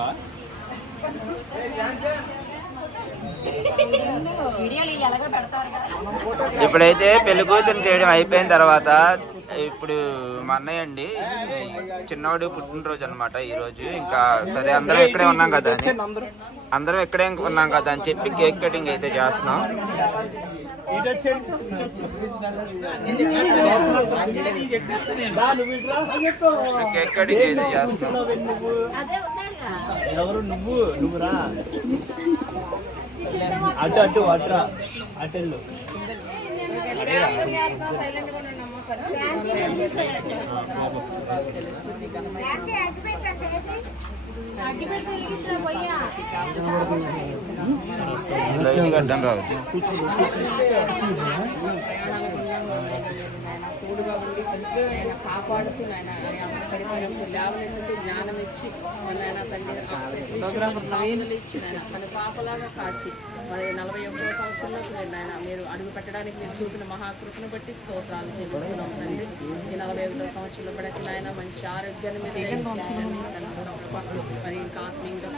చూసావా? వీడియోలు ఎలాగో పెడతారు కదా ఇప్పుడైతే పెళ్ళి కూతురు చేయడం అయిపోయిన తర్వాత ఇప్పుడు మా అన్నయ్య అండి చిన్నవాడు పుట్టినరోజు అనమాట ఈ రోజు ఇంకా సరే అందరం ఇక్కడే ఉన్నాం కదా అని. అందరం ఇక్కడే ఉన్నాం కదా అని చెప్పి కేక్ కటింగ్ అయితే చేస్తున్నాం. కేక్ కటింగ్ అయితే చేస్తున్నాం. ఎవరు? నువ్వు నువ్వురా? అటు అటు అటురా. అటెళ్ళు లైట్ అడ్డం రావద్దు. తోడుగా ఉండి జ్ఞానం ఇచ్చి నాయన తండ్రి ఇచ్చి నాయన తన పాపలాగా కాచి మరి నలభై ఒకటో సంవత్సరంలో నాయన మీరు అడుగు పెట్టడానికి మీరు చూపిన మహాకృపను బట్టి స్తోత్రాలు చేస్తున్నాం తండ్రి ఈ నలభై ఒకటో సంవత్సరంలో పడక నాయన మంచి ఆరోగ్యాన్ని మీరు మరి ఇంకా ఆత్మీయంగా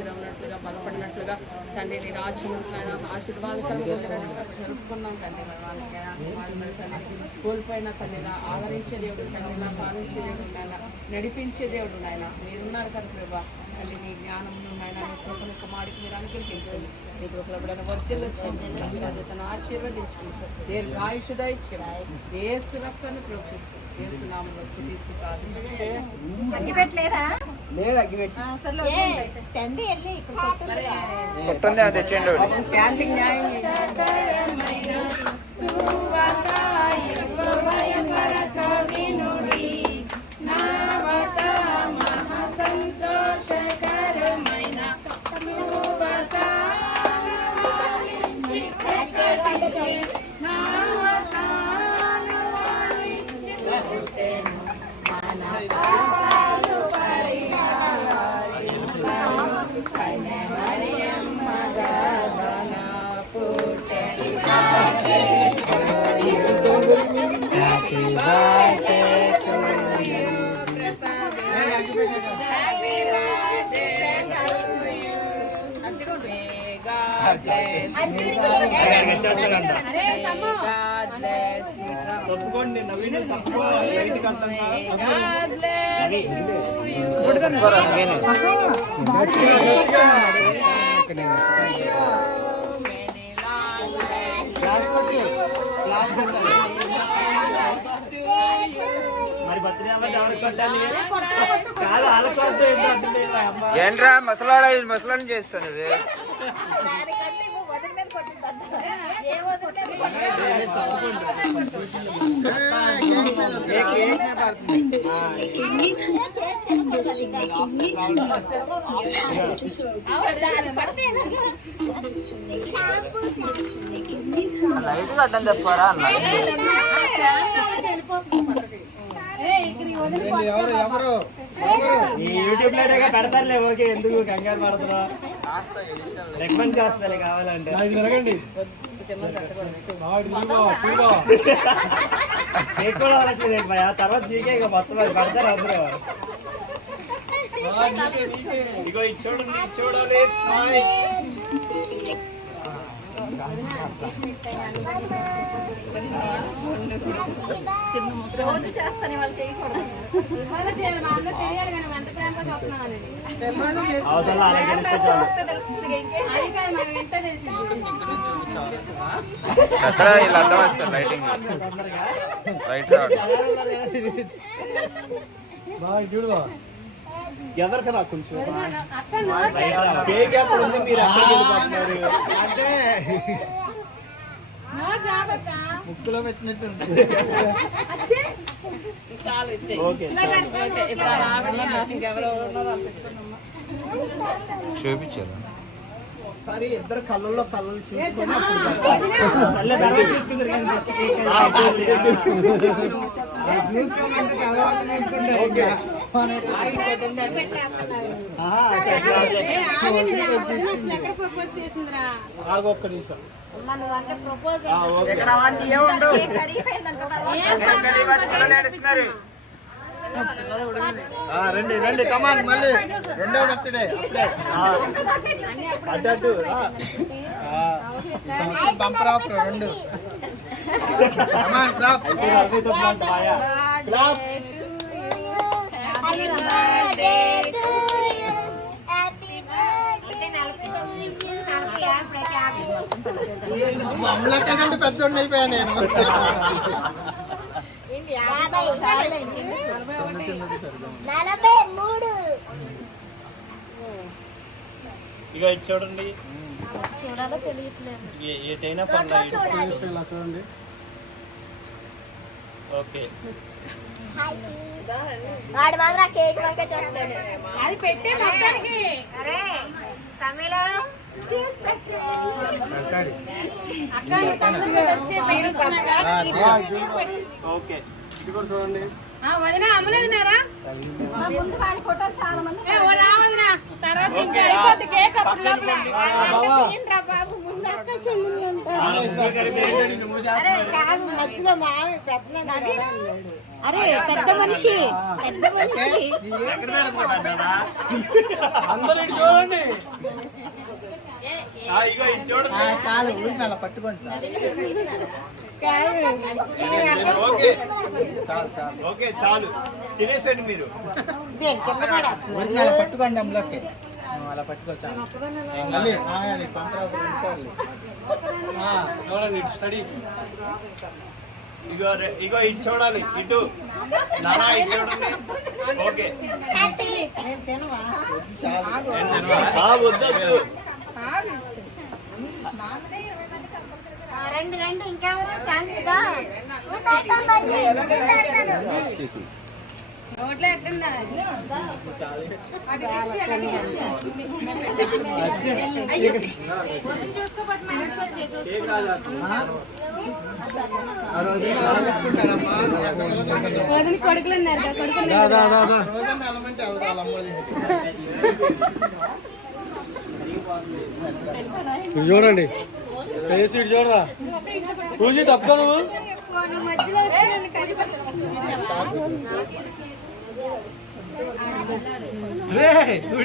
కూడా దగ్గర ఉన్నట్లుగా బలపడినట్లుగా తండ్రి నీ రాజ్యం ఆయన ఆశీర్వాదకరంగా జరుపుకున్నాం తండ్రి. మరి వాళ్ళకి తండ్రి కోల్పోయిన తండ్రిలా ఆదరించే దేవుడు తండ్రిలా పాలించే దేవుడు నాయన నడిపించే దేవుడు నాయన. మీరున్నారు కదా ప్రభా. తల్లి నీ జ్ఞానమును నాయన నీ కృపను కుమారికి మీరు అనుగ్రహించండి. నీ కృపలో ఎప్పుడైనా వర్తిల్లో చేయండి తను ఆశీర్వదించుకుంటూ ఆయుషుదా దయచేయండి ఏసు రక్తాన్ని ప్రోక్షిస్తూ ఏసు నామంలో స్థుతిస్తూ ప్రార్థించండి పుట్టుంది అది తెచ్చేయండి తప్పుకోండి నవీన్ తక్కువ లైట్ కంటున్నా మరి బర్త్డే అమ్మ ఎవరికి కొట్టాలి కాదు వాళ్ళకొద్దు అమ్మ ఏంట్రా మసలాడ మసలాన్ని చేస్తాను ఇది. లైట్ అడ్డం చెప్పారా అన్న ఈ యూట్యూబ్లో పెడతారులే ఓకే ఎందుకు కంగారు పడతారా రికమెండ్ చేస్తారు కావాలంటే కేక్ తర్వాత జీకే ఇక మొత్తం అది పెడతారు అందరూ ఇగో ఇది చూడండి హాయ్. రోజు చేస్తాను వాళ్ళు చేయకూడదు అవతల అలా గెలిస్తే చాలు. చూస్తే తెలుస్తుంది ఎక్కడ వీళ్ళు అర్థం వస్తారు లైటింగ్ లైట్ ఎదరికి రా కొంచెం? కేక్ ఎక్కడ ఉంది? మీరు ఎక్కడికి వెళ్ళిపోతున్నారు? అంటే ముక్కులో పెట్టినట్టు. చూపించారు? ఒకసారి ఇద్దరు కళ్ళల్లో కళ్ళు చూసుకొని కళ్ళ నిమిషం రండి రండి కమాన్ మళ్ళీ రెండో బర్త్డే అప్పుడే అడ్డు రెండు కమాన్ క్లాప్ క్లాప్ అమ్మలక్క కంటే పెద్ద అయిపోయా నేను నలభై మూడు. ఇక చూడండి చూడాలో తెలియట్లేదు ఏ- ఏటైనా చూడండి ఓకే వాడు మాత్రం ఆ కేక్ వంకే చూస్తాడు అది పెట్టే మొత్తానికి. అరే సమీలో వదిన అమ్మలేదున్నారా ముందు వాడి చాలా మంది తర్వాత ఇంకా అయిపోద్ది కేక్ అప్పుడు అరే పెద్ద మనిషి పెద్ద మనిషి అందరూ చూడండి చాలు ఊరికి అలా పట్టుకోండి ఓకే చాలు. ఓకే చాలు తినేసండి మీరు ఊరికి అలా పట్టుకోండి అమ్మలోకి అలా పట్టుకో చాలు మళ్ళీ ఆ, చూడండి స్టడీ ఇగో ఇగో ఇటు చూడాలి ఇటు నానా ఇటు చూడండి ఓకే ఆ, వద్దొద్దు రెండు రెండు ఇంకెవరు శాంతిగా కొడుకులు ఉన్నారు కొడుకులు. చూడండి. చూడరా? పూజ తప్ప నువ్వు. మధ్యలో వచ్చి నన్ను కలిపేస్తుంది. రే నువ్వు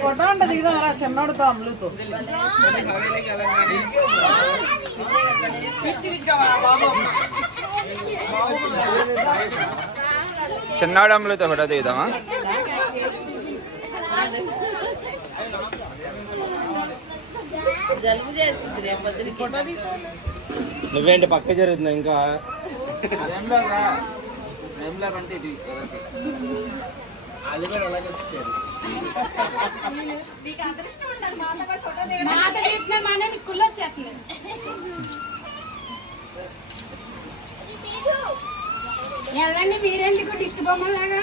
ఫోటో అంటే దిగుదాం చిన్నోడితో అమ్ములుతో చిన్నవాడు అమ్మలతో ఫోటో దిగుదామా నువ్వేంటి పక్క జరుగుతుంది ఇంకా? రెండోకి రా. రెండోకి అంటే ఇది. వాళ్ళు కూడా అలాగే వచ్చేసారు. మాట తీస్తున్నా మానే మీకు కుళ్ళు వచ్చేస్తుంది ఎలాంటి మీరెందుకు దిష్టి బొమ్మలాగా.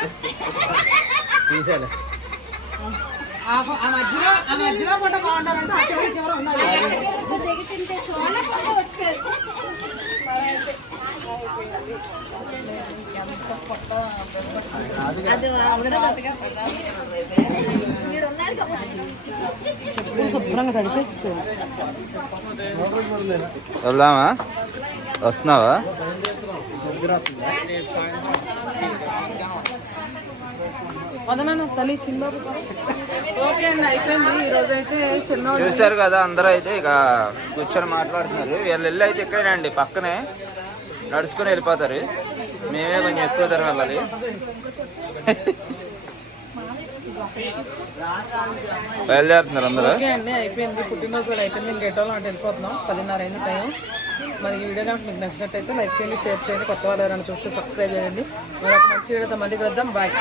ఆ ఫో- ఆ మధ్యలో ఆ మధ్యలో ఫోటో బాగుండాలంటే ఆ చివరి చివర ఉన్నది దిగి తింటే చూడ ఫోటో వచ్చారు శుభ్రంగా వెళ్దామా? వస్తున్నావా? తల్లి చిన్నబాబు. ఓకే అండి అయిపోయింది. ఈ రోజు అయితే చిన్నోడు చూశారు కదా అందరూ అయితే ఇక కూర్చొని మాట్లాడుతున్నారు. వీళ్ళు ఇల్లు అయితే ఇక్కడేనండి పక్కనే. నడుచుకొని వెళ్ళిపోతారు. మేమే కొంచెం ఎక్కువ ధర వెళ్ళాలి. బయలుదేరుతున్నారు అందరూ. అండి అయిపోయింది. పుట్టినరోజు అయిపోయింది. ఇంకా ఎటోలో అంటే వెళ్ళిపోతున్నాం. పదిన్నర అయింది టైం. మరి ఈ వీడియో కనుక మీకు నచ్చినట్టయితే లైక్ చేయండి షేర్ చేయండి. కొత్త వాళ్ళు ఎవరైనా చూస్తే సబ్స్క్రైబ్ చేయండి. మరొక మంచి వీడియోతో మళ్ళీ కలుద్దాం. బాయ్.